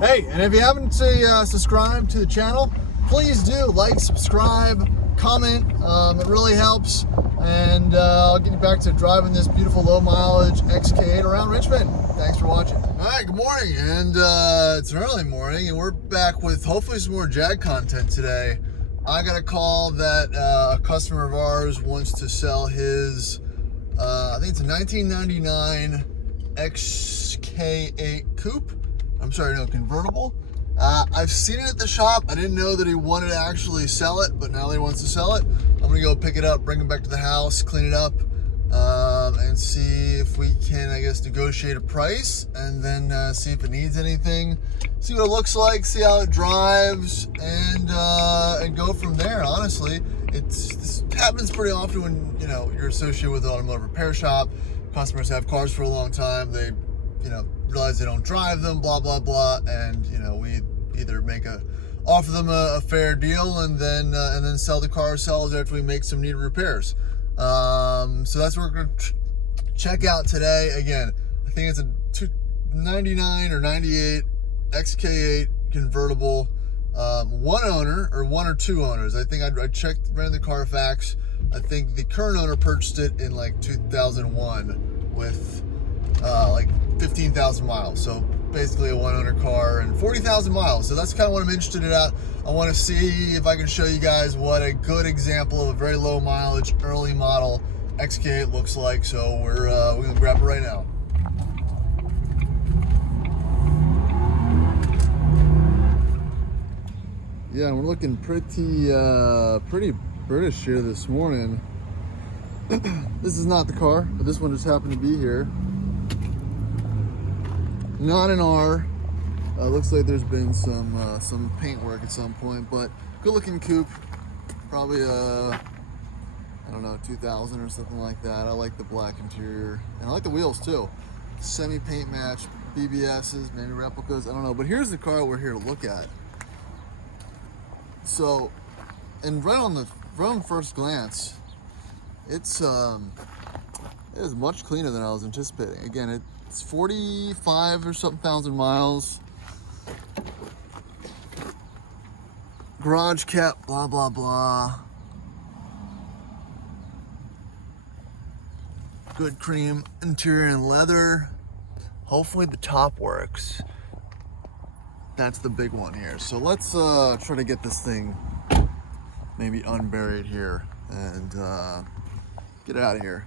Hey, and if you haven't subscribed to the channel, please do like, subscribe, comment. It really helps. And I'll get you back to driving this beautiful low mileage XK8 around Richmond. Thanks for watching. All right, good morning. And it's an early morning and we're back with hopefully some more Jag content today. I got a call that a customer of ours wants to sell his, I think it's a 1999 XK8 coupe. I'm sorry, no, convertible. I've seen it at the shop. I didn't know that he wanted to actually sell it, but now that he wants to sell it, I'm gonna go pick it up, bring it back to the house, clean it up, and see if we can, I guess, negotiate a price, and then see if it needs anything, see what it looks like, see how it drives, and go from there. Honestly, this happens pretty often when you're associated with an automotive repair shop. Customers have cars for a long time. They, realize they don't drive them, blah blah blah, and we either offer them a fair deal and then sell the car ourselves after we make some needed repairs. So that's what we're going to check out today. Again, I think it's a 99 or 98 XK8 convertible, one owner or one or two owners. I think I checked, ran the Carfax. I think the current owner purchased it in like 2001 with like 15,000 miles. So basically a one owner car and 40,000 miles. So that's kind of what I'm interested in. I want to see if I can show you guys what a good example of a very low mileage early model XK8 looks like. So we're gonna grab it right now. Yeah, we're looking pretty British here this morning. This is not the car, but this one just happened to be here. Not an R. Looks like there's been some paint work at some point, but good looking coupe. Probably I don't know, 2000 or something like that. I like the black interior, and I like the wheels too. Semi paint match, BBSs, maybe replicas. I don't know, but here's the car we're here to look at. So, and right on first glance, it is much cleaner than I was anticipating. Again, it's 45 or something thousand miles. Garage kept, blah, blah, blah. Good cream interior and leather. Hopefully the top works. That's the big one here. So let's try to get this thing maybe unburied here and get it out of here.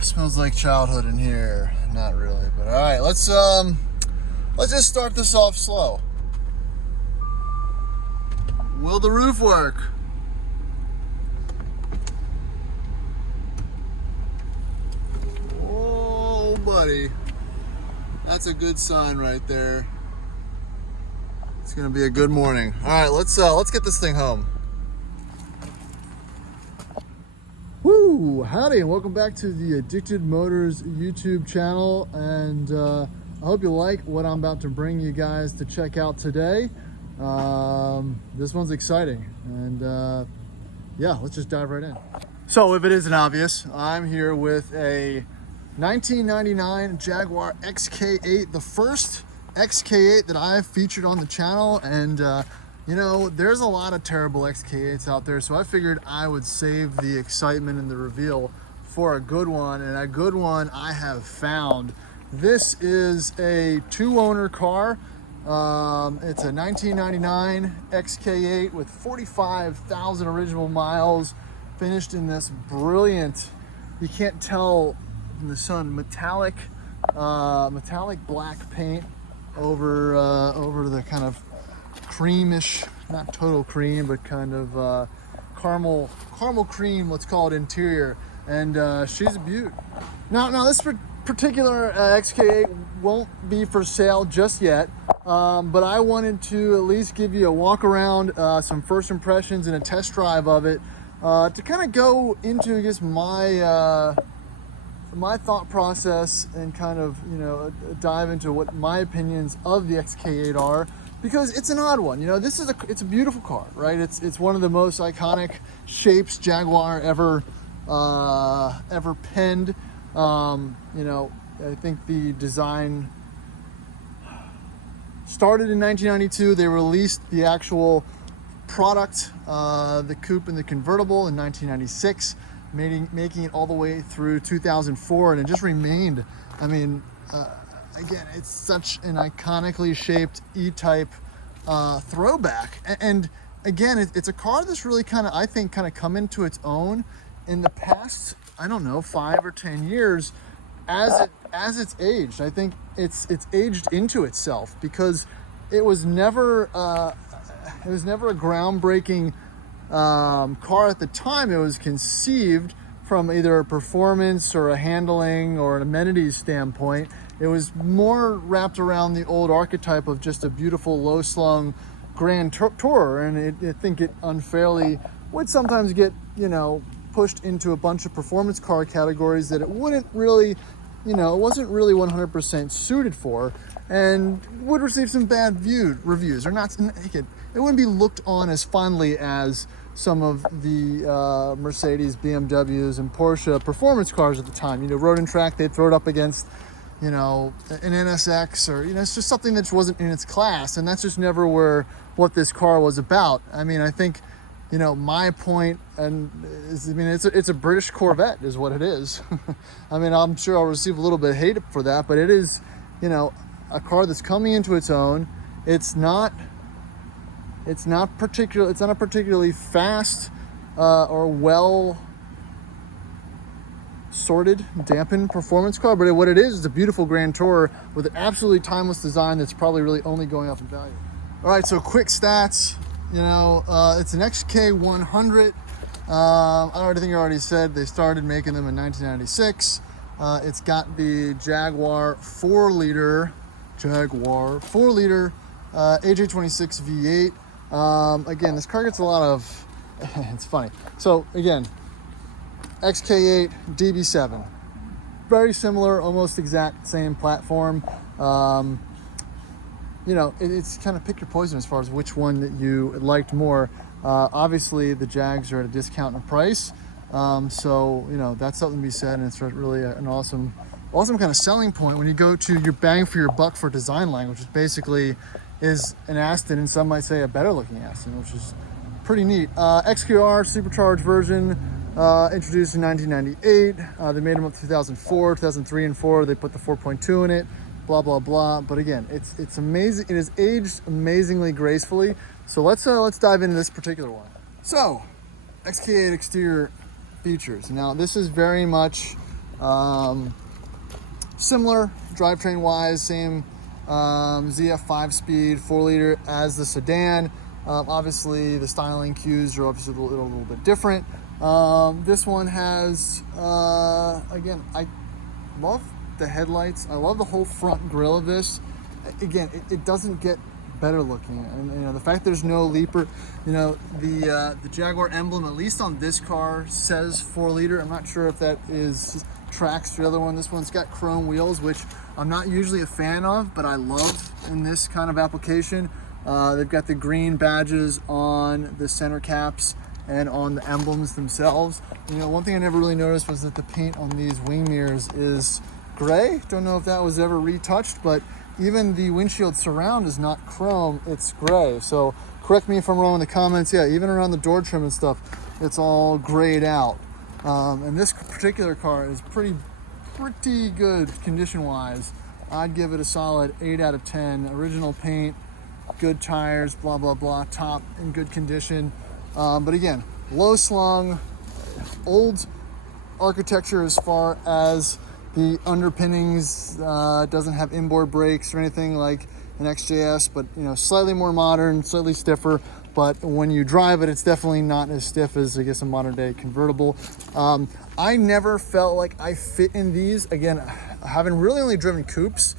Smells like childhood in here. Not really, but all right. Let's just start this off slow. Will the roof work? Oh, buddy, that's a good sign right there. It's gonna be a good morning. All right, let's get this thing home. Woo! Howdy, and welcome back to the Addicted Motors YouTube channel. And I hope you like what I'm about to bring you guys to check out today. This one's exciting, and yeah, let's just dive right in. So, if it isn't obvious, I'm here with a 1999 Jaguar XK8, the first XK8 that I've featured on the channel. And there's a lot of terrible XK8s out there, so I figured I would save the excitement and the reveal for a good one, and a good one I have found. This is a two-owner car. It's a 1999 XK8 with 45,000 original miles, finished in this brilliant, you can't tell in the sun, metallic black paint over the kind of creamish, not total cream, but kind of caramel cream, let's call it, interior. And she's a beaut. Now this particular XK8 won't be for sale just yet, but I wanted to at least give you a walk around, some first impressions and a test drive of it, to kind of go into, I guess, my thought process and kind of dive into what my opinions of the XK8 are. because it's an odd one. You know, it's a beautiful car, right? It's one of the most iconic shapes Jaguar ever penned. You know, I think the design started in 1992. They released the actual product, the coupe and the convertible, in 1996, making it all the way through 2004, and it just remained. I mean, again, it's such an iconically shaped E-Type throwback, and again, it's a car that's really I think come into its own in the past, I don't know, 5 or 10 years as it's aged. I think it's aged into itself, because it was never a groundbreaking car at the time. It was conceived from either a performance or a handling or an amenities standpoint. It was more wrapped around the old archetype of just a beautiful low-slung grand tourer, and I think it unfairly would sometimes get, you know, pushed into a bunch of performance car categories that it wouldn't really, you know, it wasn't really 100% suited for, and would receive some bad reviews, or not. It wouldn't be looked on as fondly as some of the Mercedes, BMWs, and Porsche performance cars at the time. You know, Road and Track, they'd throw it up against, you know, an NSX, or, you know, it's just something that wasn't in its class, and that's just never what this car was about. I mean, I think, you know, my point, and is, I mean, it's a British Corvette is what it is. I mean, I'm sure I'll receive a little bit of hate for that, but it is, you know, a car that's coming into its own. It's not a particularly fast or well sorted, dampened performance car, but what it is a beautiful grand tourer with an absolutely timeless design that's probably really only going up in value. All right, so quick stats. You know, it's an XK100. I think I already said they started making them in 1996. It's got the Jaguar 4-liter AJ26 V8. Again, this car gets a lot of, it's funny. So again, XK8, DB7, very similar, almost exact same platform. You know, it's kind of pick your poison as far as which one that you liked more. Obviously, the Jags are at a discount in price, so, you know, that's something to be said, and it's really an awesome kind of selling point when you go to your bang for your buck for design language, which basically is an Aston, and some might say a better looking Aston, which is pretty neat. XQR supercharged version, introduced in 1998. They made them up 2004, 2003 and 4. They put the 4.2 in it. Blah blah blah. But again, it's amazing. It is aged amazingly gracefully. So let's dive into this particular one. So, XK8 exterior features. Now this is very much similar drivetrain wise, same ZF 5-speed 4-liter as the sedan. Obviously the styling cues are obviously a little bit different. This one has again, I love the headlights. I love the whole front grille of this. Again, it doesn't get better looking, and, you know, the fact there's no leaper, you know, the Jaguar emblem, at least on this car, says 4-liter. I'm not sure if that tracks the other one. This one's got chrome wheels, which I'm not usually a fan of, but I love in this kind of application. They've got the green badges on the center caps and on the emblems themselves. You know, one thing I never really noticed was that the paint on these wing mirrors is gray. Don't know if that was ever retouched, but even the windshield surround is not chrome, it's gray. So correct me if I'm wrong in the comments. Yeah, even around the door trim and stuff, it's all grayed out. And this particular car is pretty good condition wise. I'd give it a solid 8 out of 10. Original paint, good tires, blah blah blah, top in good condition. But again, low slung, old architecture as far as the underpinnings. Doesn't have inboard brakes or anything like an XJS, but, you know, slightly more modern, slightly stiffer. But when you drive it, it's definitely not as stiff as, I guess, a modern day convertible. I never felt like I fit in these. Again, having really only driven coupes,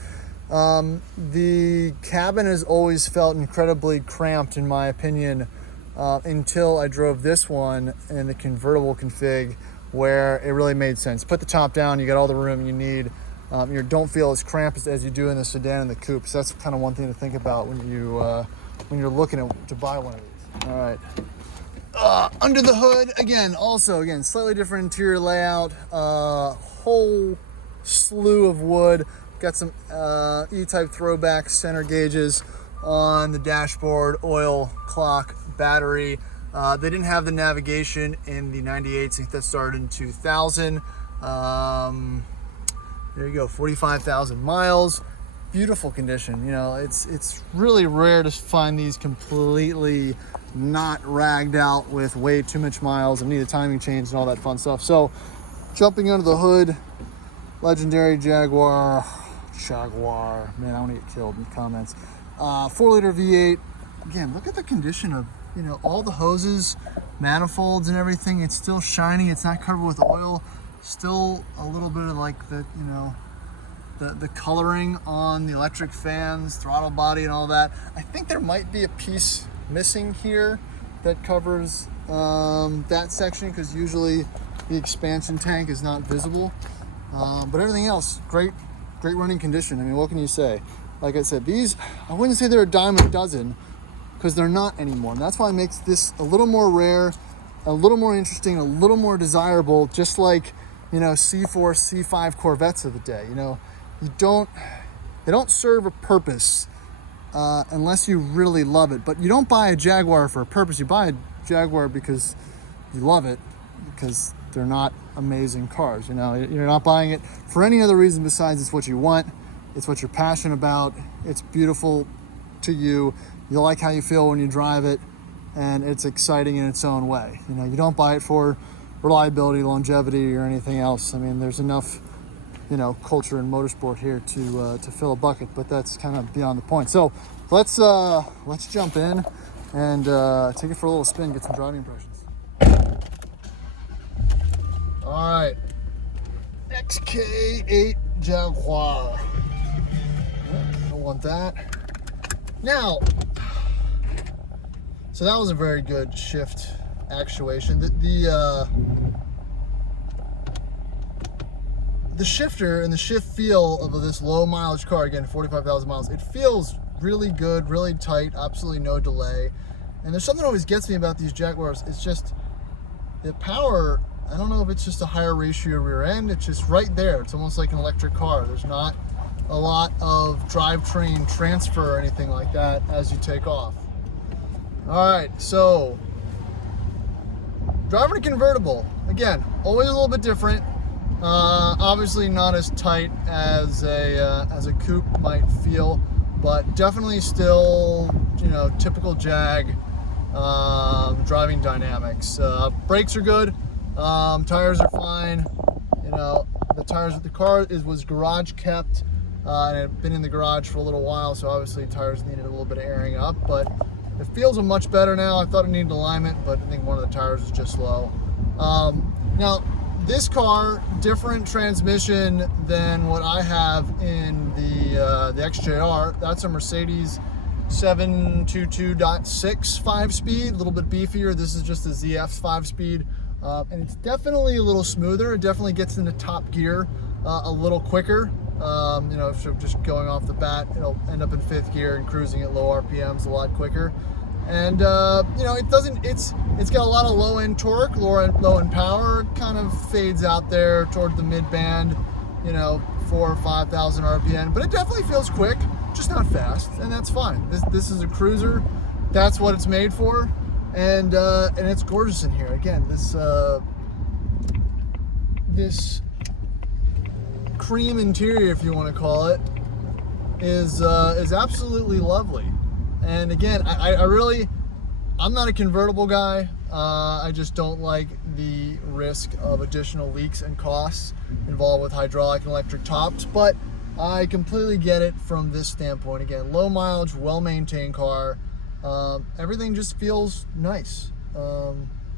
the cabin has always felt incredibly cramped, in my opinion, until I drove this one in the convertible config, where it really made sense. Put the top down, you got all the room you need. You don't feel as cramped as you do in the sedan and the coupe. So that's kind of one thing to think about when you're looking to buy one of these. All right. Under the hood, again, slightly different interior layout. Whole slew of wood. Got some E-type throwback center gauges on the dashboard, oil, clock, battery. They didn't have the navigation in the 98s. I think that started in 2000. There you go, 45,000 miles. Beautiful condition. You know, it's really rare to find these completely not ragged out with way too much miles and need a timing change and all that fun stuff. So jumping under the hood, legendary Jaguar. Man, I want to get killed in the comments. 4-liter V8. Again, look at the condition of, you know, all the hoses, manifolds and everything. It's still shiny. It's not covered with oil. Still a little bit of like the, you know, the coloring on the electric fans, throttle body and all that. I think there might be a piece missing here that covers that section, because usually the expansion tank is not visible. But everything else, great running condition. I mean, what can you say? Like I said, these, I wouldn't say they're a dime a dozen, because they're not anymore. And that's why it makes this a little more rare, a little more interesting, a little more desirable, just like, you know, C4, C5 Corvettes of the day. You know, they don't serve a purpose unless you really love it. But you don't buy a Jaguar for a purpose. You buy a Jaguar because you love it, because they're not amazing cars. You know, you're not buying it for any other reason besides it's what you want, it's what you're passionate about, it's beautiful to you, you like how you feel when you drive it, and it's exciting in its own way. You know, you don't buy it for reliability, longevity, or anything else. I mean, there's enough, you know, culture and motorsport here to fill a bucket, but that's kind of beyond the point. So let's jump in and take it for a little spin, get some driving impressions. All right, XK8 Jaguar. I don't want that. Now, so that was a very good shift actuation. The shifter and the shift feel of this low mileage car, again, 45,000 miles, it feels really good, really tight, absolutely no delay. And there's something that always gets me about these Jaguars. It's just the power. I don't know if it's just a higher ratio rear end. It's just right there. It's almost like an electric car. There's not a lot of drivetrain transfer or anything like that as you take off. All right, so driving a convertible, again, always a little bit different. Obviously not as tight as a coupe might feel, but definitely still, you know, typical Jag driving dynamics. Brakes are good. Tires are fine. You know, the car was garage kept, and it had been in the garage for a little while, so obviously tires needed a little bit of airing up, but it feels much better now. I thought it needed alignment, but I think one of the tires was just low. Now, this car, different transmission than what I have in the XJR. That's a Mercedes 722.6 5-speed, a little bit beefier. This is just a ZF 5-speed. And it's definitely a little smoother. It definitely gets into top gear a little quicker. You know, so just going off the bat, it'll end up in 5th gear and cruising at low RPMs a lot quicker. And you know, it's got a lot of low end torque, low end power. It kind of fades out there toward the mid band, you know, 4,000 or 5,000 RPM. But it definitely feels quick, just not fast, and that's fine. This is a cruiser. That's what it's made for. And it's gorgeous in here. Again, this cream interior, if you want to call it, is absolutely lovely. And again, I'm not a convertible guy. I just don't like the risk of additional leaks and costs involved with hydraulic and electric tops, but I completely get it from this standpoint. Again, low mileage, well-maintained car. Everything just feels nice,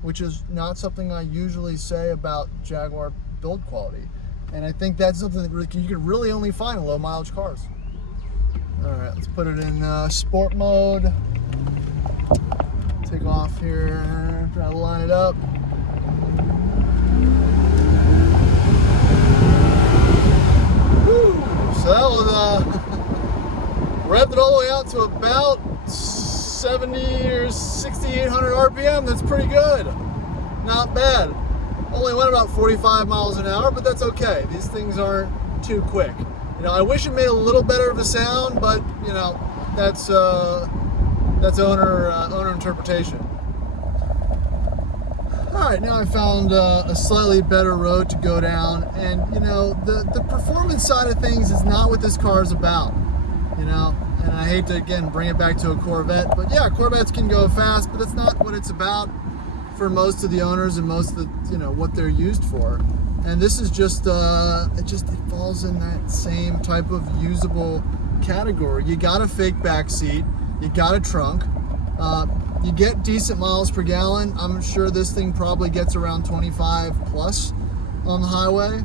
which is not something I usually say about Jaguar build quality. And I think that's something that you can really only find in low mileage cars. All right, let's put it in sport mode. Take off here, try to line it up. Woo. revved it all the way out to about 70 or 6,800 RPM. That's pretty good. Not bad. Only went about 45 miles an hour, but that's okay. These things aren't too quick. You know, I wish it made a little better of a sound, but you know, that's owner interpretation. All right, now I found a slightly better road to go down, and you know, the performance side of things is not what this car is about. You know, and I hate to again bring it back to a Corvette, but yeah, Corvettes can go fast, but that's not what it's about for most of the owners and most of the, you know, what they're used for. And this is just it falls in that same type of usable category. You got a fake back seat, you got a trunk, you get decent miles per gallon. I'm sure this thing probably gets around 25 plus on the highway.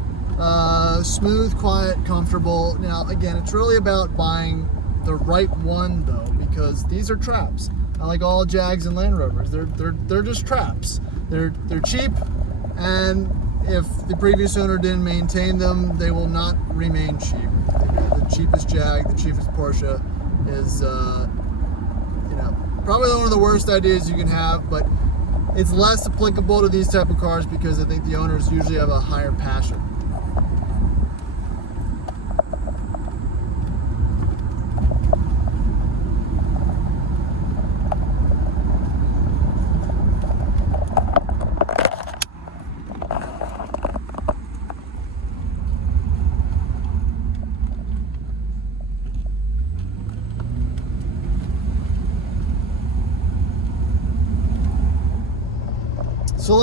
Smooth, quiet, comfortable. Now again, it's really about buying the right one though, because these are traps. Like all Jags and Land Rovers, they're just traps. They're cheap, and if the previous owner didn't maintain them, they will not remain cheap. The cheapest Jag, the cheapest Porsche is, you know, probably one of the worst ideas you can have, but it's less applicable to these type of cars because I think the owners usually have a higher passion.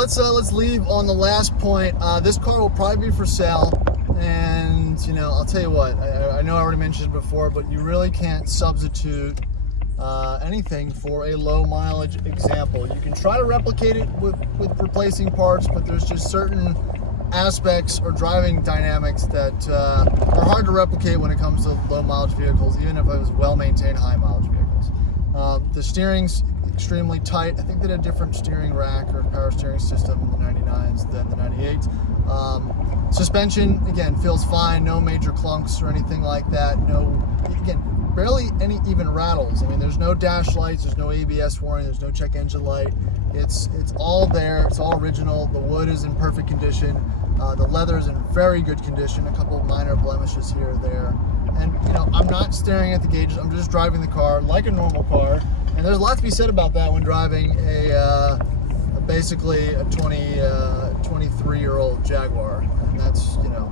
So let's leave on the last point. This car will probably be for sale, and you know, I'll tell you what, I know I already mentioned it before, but you really can't substitute anything for a low mileage example. You can try to replicate it with replacing parts, but there's just certain aspects or driving dynamics that are hard to replicate when it comes to low mileage vehicles, even if it was well maintained high mileage vehicles. The steering's extremely tight. I think they had a different steering rack or power steering system in the 99s than the 98s. Suspension, again, feels fine. No major clunks or anything like that. No, again, barely any even rattles. I mean, there's no dash lights, there's no ABS warning, there's no check engine light. It's all there. It's all original. The wood is in perfect condition. The leather is in very good condition. A couple of minor blemishes here or there. And you know, I'm not staring at the gauges. I'm just driving the car like a normal car. And there's a lot to be said about that when driving basically a 23-year-old Jaguar. And that's, you know,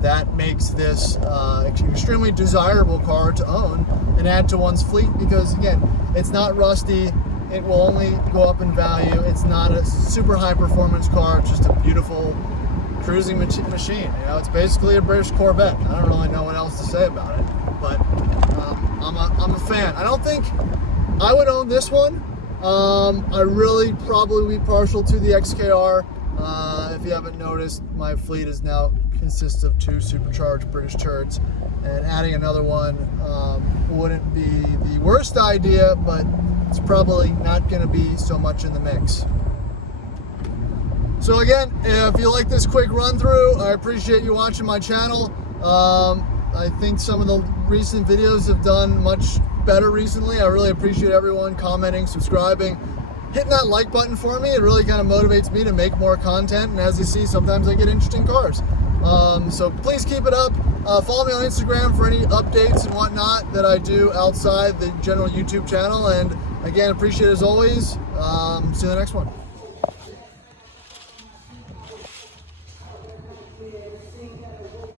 that makes this extremely desirable car to own and add to one's fleet because, again, it's not rusty. It will only go up in value. It's not a super high performance car. It's just a beautiful cruising machine. You know, it's basically a British Corvette. I don't really know what else to say about it, but I'm a fan. I don't think I would own this one. I really probably be partial to the XKR. If you haven't noticed, my fleet is now consists of 2 supercharged British turds, and adding another one wouldn't be the worst idea, but it's probably not going to be so much in the mix. So again, if you like this quick run through, I appreciate you watching my channel. I think some of the recent videos have done much better recently. I really appreciate everyone commenting, subscribing, hitting that like button for me. It really kind of motivates me to make more content, and as you see, sometimes I get interesting cars. So please keep it up. Follow me on Instagram for any updates and whatnot that I do outside the general YouTube channel, and again, appreciate it as always. See you in the next one.